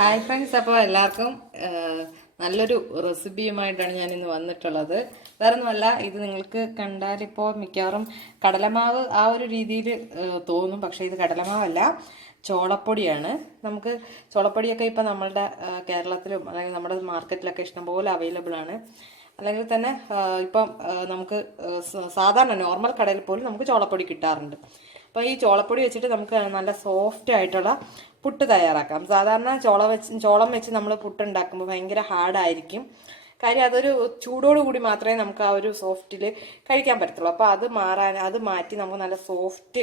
Hi friends, അപ്പോൾ എല്ലാവർക്കും നല്ലൊരു റെസിപ്പിയുമായിട്ടാണ് ഞാൻ ഇന്ന് വന്നിട്ടുള്ളത്. വേറെ ഒന്നുമല്ല, ഇത് നിങ്ങൾക്ക് കണ്ടാലിപ്പോൾ മിക്കവാറും കടലമാവ് ആ ഒരു രീതിയിൽ തോന്നും. പക്ഷേ ഇത് കടലമാവല്ല, ചോളപ്പൊടിയാണ്. നമുക്ക് ചോളപ്പൊടിയൊക്കെ ഇപ്പം നമ്മളുടെ കേരളത്തിലും അല്ലെങ്കിൽ നമ്മുടെ മാർക്കറ്റിലൊക്കെ ഇഷ്ടംപോലെ അവൈലബിൾ ആണ്. അല്ലെങ്കിൽ തന്നെ ഇപ്പം നമുക്ക് സാധാരണ നോർമൽ കടയിൽ പോലും നമുക്ക് ചോളപ്പൊടി കിട്ടാറുണ്ട്. അപ്പോൾ ഈ ചോളപ്പൊടി വെച്ചിട്ട് നമുക്ക് നല്ല സോഫ്റ്റ് ആയിട്ടുള്ള പുട്ട് തയ്യാറാക്കാം. സാധാരണ ചോളം വെച്ച് നമ്മൾ പുട്ട് ഉണ്ടാക്കുമ്പോൾ ഭയങ്കര ഹാർഡായിരിക്കും. കാര്യം അതൊരു ചൂടോടുകൂടി മാത്രമേ നമുക്ക് ആ ഒരു സോഫ്റ്റിൽ കഴിക്കാൻ പറ്റത്തുള്ളൂ. അപ്പോൾ അത് മാറ്റി നമുക്ക് നല്ല സോഫ്റ്റ്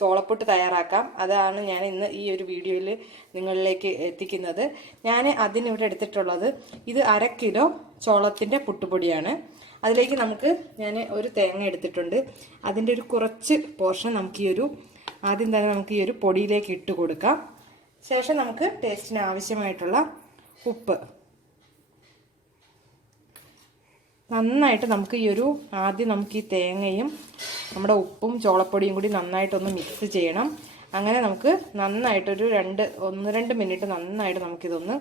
ചോളപ്പുട്ട് തയ്യാറാക്കാം. അതാണ് ഞാൻ ഇന്ന് ഈ ഒരു വീഡിയോയിൽ നിങ്ങളിലേക്ക് എത്തിക്കുന്നത്. ഞാൻ അതിനിവിടെ എടുത്തിട്ടുള്ളത് ഇത് 1/2 കിലോ ചോളത്തിൻ്റെ പുട്ടുപൊടിയാണ്. അതിലേക്ക് ഞാൻ ഒരു തേങ്ങ എടുത്തിട്ടുണ്ട്. അതിൻ്റെ ഒരു കുറച്ച് പോർഷൻ ആദ്യം തന്നെ നമുക്ക് ഈ ഒരു പൊടിയിലേക്ക് ഇട്ട് കൊടുക്കാം. ശേഷം നമുക്ക് ടേസ്റ്റിന് ആവശ്യമായിട്ടുള്ള ഉപ്പ് നന്നായിട്ട് ആദ്യം നമുക്ക് ഈ തേങ്ങയും നമ്മുടെ ഉപ്പും ചോളപ്പൊടിയും കൂടി നന്നായിട്ടൊന്ന് മിക്സ് ചെയ്യണം. അങ്ങനെ നമുക്ക് നന്നായിട്ടൊരു 1-2 മിനിറ്റ് നന്നായിട്ട് നമുക്കിതൊന്ന്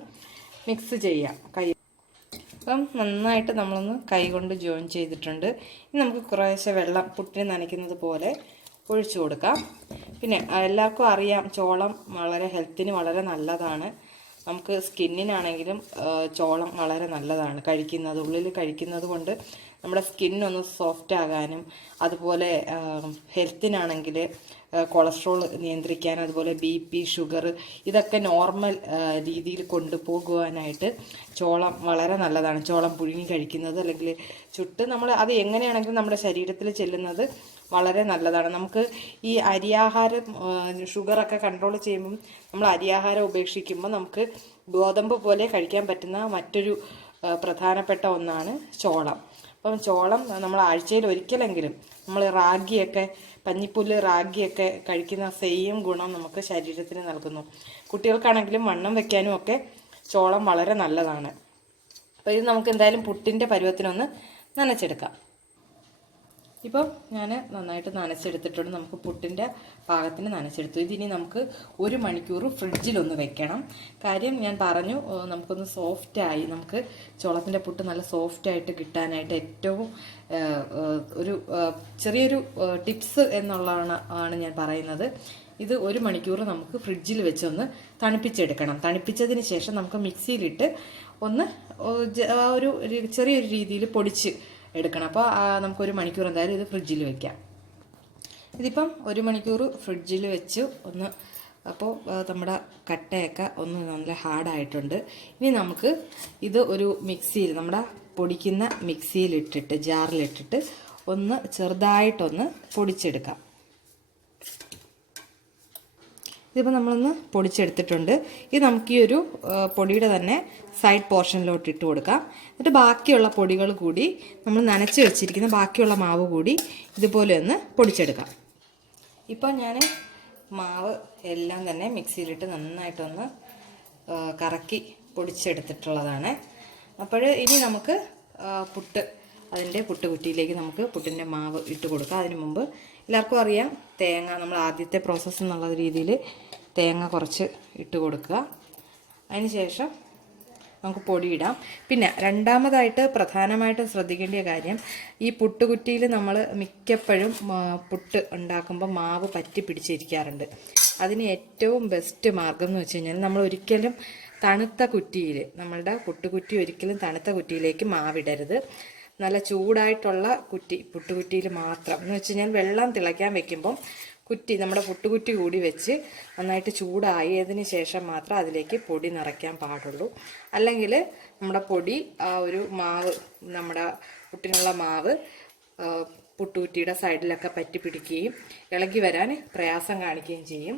മിക്സ് ചെയ്യാം. അപ്പം നന്നായിട്ട് നമ്മളൊന്ന് കൈ കൊണ്ട് ജോയിൻ ചെയ്തിട്ടുണ്ട്. ഇനി നമുക്ക് കുറേശ്ശെ വെള്ളം പുട്ടിന് നനയ്ക്കുന്നത് പോലെ ഒഴിച്ചു കൊടുക്കാം. പിന്നെ എല്ലാവർക്കും അറിയാം, ചോളം വളരെ ഹെൽത്തിന് വളരെ നല്ലതാണ്. നമുക്ക് സ്കിന്നിനാണെങ്കിലും ചോളം വളരെ നല്ലതാണ്. ഉള്ളിൽ കഴിക്കുന്നത് കൊണ്ട് നമ്മുടെ സ്കിന്നൊന്ന് സോഫ്റ്റ് ആകാനും, അതുപോലെ ഹെൽത്തിനാണെങ്കിൽ കൊളസ്ട്രോൾ നിയന്ത്രിക്കാൻ, അതുപോലെ BP, ഷുഗർ ഇതൊക്കെ നോർമൽ രീതിയിൽ കൊണ്ടുപോകുവാനായിട്ട് ചോളം വളരെ നല്ലതാണ്. ചോളം പുഴുങ്ങി കഴിക്കുന്നത് അല്ലെങ്കിൽ ചുട്ട് അത് എങ്ങനെയാണെങ്കിലും നമ്മുടെ ശരീരത്തിൽ ചെല്ലുന്നത് വളരെ നല്ലതാണ്. നമുക്ക് ഈ അരിയാഹാരം ഷുഗറൊക്കെ കൺട്രോൾ ചെയ്യുമ്പം നമ്മൾ അരിയാഹാരം ഉപേക്ഷിക്കുമ്പോൾ നമുക്ക് ഗോതമ്പ് പോലെ കഴിക്കാൻ പറ്റുന്ന മറ്റൊരു പ്രധാനപ്പെട്ട ഒന്നാണ് ചോളം. അപ്പം ചോളം നമ്മൾ ആഴ്ചയിൽ ഒരിക്കലെങ്കിലും നമ്മൾ പഞ്ഞിപ്പുല്ല് റാഗിയൊക്കെ കഴിക്കുന്ന സെയിം ഗുണം നമുക്ക് ശരീരത്തിന് നൽകുന്നു. കുട്ടികൾക്കാണെങ്കിലും വണ്ണം വെക്കാനും ഒക്കെ ചോളം വളരെ നല്ലതാണ്. അപ്പോൾ ഇത് നമുക്ക് എന്തായാലും പുട്ടിൻ്റെ പരുവത്തിനൊന്ന് നനച്ചെടുക്കാം. ഇപ്പം ഞാൻ നന്നായിട്ട് നനച്ചെടുത്തിട്ടുണ്ട്. നമുക്ക് പുട്ടിൻ്റെ പാകത്തിന് നനച്ചെടുത്തു. ഇതിനി നമുക്ക് 1 മണിക്കൂർ ഫ്രിഡ്ജിലൊന്ന് വെക്കണം. കാര്യം ഞാൻ പറഞ്ഞു, നമുക്കൊന്ന് സോഫ്റ്റായി നമുക്ക് ചോളത്തിൻ്റെ പുട്ട് നല്ല സോഫ്റ്റായിട്ട് കിട്ടാനായിട്ട് ഏറ്റവും ചെറിയൊരു ടിപ്സ് എന്നുള്ളതാണ് ഞാൻ പറയുന്നത്. ഇത് 1 മണിക്കൂർ നമുക്ക് ഫ്രിഡ്ജിൽ വെച്ചൊന്ന് തണുപ്പിച്ചെടുക്കണം. തണുപ്പിച്ചതിന് ശേഷം നമുക്ക് മിക്സിയിലിട്ട് ഒന്ന് ചെറിയൊരു രീതിയിൽ പൊടിച്ച് എടുക്കണം. അപ്പോൾ നമുക്ക് 1 മണിക്കൂർ എന്തായാലും ഇത് ഫ്രിഡ്ജിൽ വെക്കാം. ഇതിപ്പം 1 മണിക്കൂർ ഫ്രിഡ്ജിൽ വെച്ച് അപ്പോൾ നമ്മുടെ കട്ടയൊക്കെ ഒന്ന് നല്ല ഹാർഡായിട്ടുണ്ട്. ഇനി നമുക്ക് ഇത് ഒരു നമ്മുടെ പൊടിക്കുന്ന മിക്സിയിലിട്ടിട്ട് ജാറിലിട്ടിട്ട് ഒന്ന് ചെറുതായിട്ടൊന്ന് പൊടിച്ചെടുക്കാം. ഇതിപ്പോൾ നമ്മളൊന്ന് പൊടിച്ചെടുത്തിട്ടുണ്ട്. ഇത് നമുക്ക് ഈ ഒരു പൊടിയുടെ തന്നെ സൈഡ് പോർഷനിലോട്ട് ഇട്ട് കൊടുക്കാം. എന്നിട്ട് ബാക്കിയുള്ള പൊടികൾ കൂടി നമ്മൾ നനച്ച് വെച്ചിരിക്കുന്ന ബാക്കിയുള്ള മാവ് കൂടി ഇതുപോലെ ഒന്ന് പൊടിച്ചെടുക്കാം. ഇപ്പോൾ ഞാൻ മാവ് എല്ലാം തന്നെ മിക്സിയിലിട്ട് നന്നായിട്ടൊന്ന് കറക്കി പൊടിച്ചെടുത്തിട്ടുള്ളതാണ്. അപ്പോൾ ഇനി നമുക്ക് അതിൻ്റെ പുട്ടുകുറ്റിയിലേക്ക് നമുക്ക് പുട്ടിൻ്റെ മാവ് ഇട്ട് കൊടുക്കാം. അതിന് മുമ്പ് എല്ലാവർക്കും അറിയാം, തേങ്ങ നമ്മൾ ആദ്യത്തെ പ്രോസസ്സ് എന്നുള്ള രീതിയിൽ തേങ്ങ കുറച്ച് ഇട്ട് കൊടുക്കുക. അതിന് ശേഷം നമുക്ക് പൊടിയിടാം. പിന്നെ രണ്ടാമതായിട്ട് പ്രധാനമായിട്ടും ശ്രദ്ധിക്കേണ്ട കാര്യം, ഈ പുട്ടുകുറ്റിയിൽ നമ്മൾ മിക്കപ്പോഴും പുട്ട് ഉണ്ടാക്കുമ്പോൾ മാവ് പറ്റി പിടിച്ചിരിക്കാറുണ്ട്. അതിന് ഏറ്റവും ബെസ്റ്റ് മാർഗം എന്ന് വെച്ച് കഴിഞ്ഞാൽ നമ്മൾ ഒരിക്കലും നമ്മളുടെ പുട്ടുകുറ്റി ഒരിക്കലും തണുത്ത കുറ്റിയിലേക്ക് മാവിടരുത്. നല്ല ചൂടായിട്ടുള്ള പുട്ടുകുറ്റിയിൽ മാത്രം എന്ന് വെച്ച് കഴിഞ്ഞാൽ വെള്ളം തിളയ്ക്കാൻ വെക്കുമ്പം നമ്മുടെ പുട്ടുകുറ്റി കൂടി വെച്ച് നന്നായിട്ട് ചൂടായതിന് ശേഷം മാത്രം അതിലേക്ക് പൊടി നിറയ്ക്കാൻ പാടുള്ളൂ. അല്ലെങ്കിൽ നമ്മുടെ പൊടി നമ്മുടെ പുട്ടിനുള്ള മാവ് പുട്ടുകുറ്റിയുടെ സൈഡിലൊക്കെ പറ്റി പിടിക്കുകയും ഇളകി വരാൻ പ്രയാസം കാണിക്കുകയും ചെയ്യും.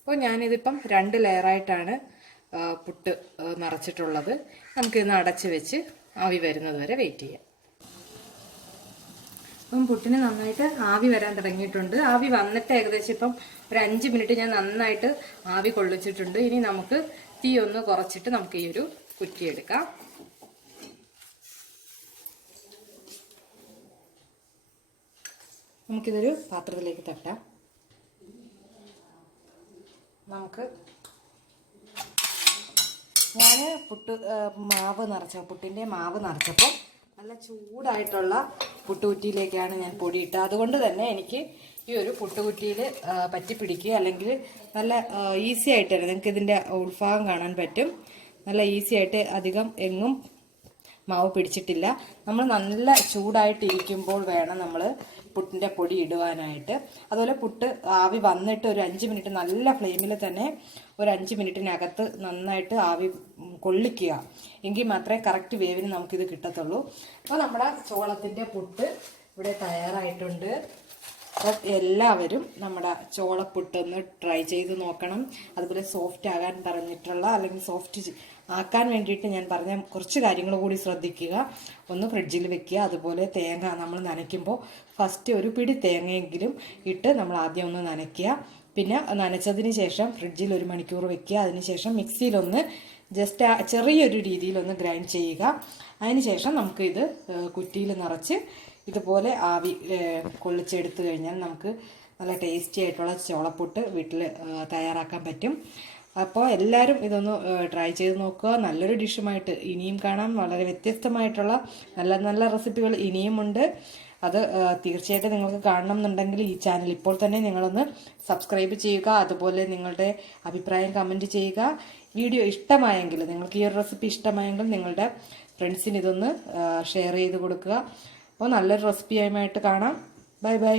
അപ്പോൾ ഞാനിതിപ്പം 2 ലെയറായിട്ടാണ് പുട്ട് നിറച്ചിട്ടുള്ളത്. നമുക്കിന്ന് അടച്ച് വെച്ച് ആവി വരുന്നത് വരെ വെയിറ്റ് ചെയ്യാം. ഇപ്പം പുട്ടിന് നന്നായിട്ട് ആവി വരാൻ തുടങ്ങിയിട്ടുണ്ട്. ആവി വന്നിട്ട് ഏകദേശം ഇപ്പം ഒരു 5 മിനിറ്റ് ഞാൻ നന്നായിട്ട് ആവി കൊള്ളിച്ചിട്ടുണ്ട്. ഇനി നമുക്ക് തീ ഒന്ന് കുറച്ചിട്ട് നമുക്ക് ഈ ഒരു കുറ്റി എടുക്കാം. നമുക്കിതൊരു പാത്രത്തിലേക്ക് തട്ടാം. നമുക്ക് ഞാൻ പുട്ടിൻ്റെ മാവ് നിറച്ചപ്പോൾ നല്ല ചൂടായിട്ടുള്ള പുട്ടുകുറ്റിയിലേക്കാണ് ഞാൻ പൊടിയിട്ടത്. അതുകൊണ്ട് തന്നെ എനിക്ക് ഈ ഒരു പുട്ടുകുറ്റിയിൽ പറ്റി പിടിക്കുക, അല്ലെങ്കിൽ നല്ല ഈസി ആയിട്ട് നിങ്ങൾക്ക് ഇതിൻ്റെ ഉൾഭാഗം കാണാൻ പറ്റും. നല്ല ഈസി ആയിട്ട് അധികം എങ്ങും മാവ് പിടിച്ചിട്ടില്ല. നമ്മൾ നല്ല ചൂടായിട്ടിരിക്കുമ്പോൾ വേണം നമ്മൾ പുട്ടിൻ്റെ പൊടി ഇടുവാനായിട്ട്. അതുപോലെ പുട്ട് ആവി വന്നിട്ട് ഒരു 5 മിനിറ്റ് നല്ല ഫ്ലെയിമിൽ തന്നെ ഒരു 5 മിനിറ്റിനകത്ത് നന്നായിട്ട് ആവി കൊള്ളിക്കുക. എങ്കിൽ മാത്രമേ കറക്റ്റ് വേവിന് നമുക്കിത് കിട്ടത്തുള്ളൂ. അപ്പോൾ നമ്മുടെ ചോളത്തിൻ്റെ പുട്ട് ഇവിടെ തയ്യാറായിട്ടുണ്ട്. അപ്പോൾ എല്ലാവരും നമ്മുടെ ചോളപ്പുട്ടൊന്ന് ട്രൈ ചെയ്ത് നോക്കണം. അതുപോലെ സോഫ്റ്റ് ആകാൻ പറഞ്ഞിട്ടുള്ള, അല്ലെങ്കിൽ സോഫ്റ്റ് ആക്കാൻ വേണ്ടിയിട്ട് ഞാൻ പറഞ്ഞ കുറച്ച് കാര്യങ്ങൾ കൂടി ശ്രദ്ധിക്കുക. ഒന്ന് ഫ്രിഡ്ജിൽ വെക്കുക. അതുപോലെ തേങ്ങ നമ്മൾ നനയ്ക്കുമ്പോൾ ഫസ്റ്റ് ഒരു പിടി തേങ്ങയെങ്കിലും ഇട്ട് നമ്മൾ ആദ്യം ഒന്ന് നനയ്ക്കുക. പിന്നെ നനച്ചതിന് ശേഷം ഫ്രിഡ്ജിൽ 1 മണിക്കൂർ വെക്കുക. അതിനുശേഷം മിക്സിയിലൊന്ന് ജസ്റ്റ് ചെറിയൊരു രീതിയിലൊന്ന് ഗ്രൈൻഡ് ചെയ്യുക. അതിനുശേഷം നമുക്ക് ഇത് കുറ്റിയിൽ നിറച്ച് ഇതുപോലെ ആവി കൊള്ളിച്ചെടുത്ത് കഴിഞ്ഞാൽ നമുക്ക് നല്ല ടേസ്റ്റി ആയിട്ടുള്ള ചോളപ്പുട്ട് വീട്ടിൽ തയ്യാറാക്കാൻ പറ്റും. അപ്പോൾ എല്ലാവരും ഇതൊന്ന് ട്രൈ ചെയ്ത് നോക്കുക. നല്ലൊരു ഡിഷുമായിട്ട് ഇനിയും കാണാം. വളരെ വ്യത്യസ്തമായിട്ടുള്ള നല്ല നല്ല റെസിപ്പികൾ ഇനിയുമുണ്ട്. അത് തീർച്ചയായിട്ടും നിങ്ങൾക്ക് കാണണം എന്നുണ്ടെങ്കിൽ ഈ ചാനൽ ഇപ്പോൾ തന്നെ നിങ്ങളൊന്ന് സബ്സ്ക്രൈബ് ചെയ്യുക. അതുപോലെ നിങ്ങളുടെ അഭിപ്രായം കമൻറ്റ് ചെയ്യുക. വീഡിയോ ഇഷ്ടമായെങ്കിൽ, നിങ്ങൾക്ക് ഈ ഒരു റെസിപ്പി ഇഷ്ടമായെങ്കിൽ നിങ്ങളുടെ ഫ്രണ്ട്സിന് ഇതൊന്ന് ഷെയർ ചെയ്ത് കൊടുക്കുക. അപ്പോൾ നല്ലൊരു റെസിപ്പിയുമായിട്ട് കാണാം. Bye bye.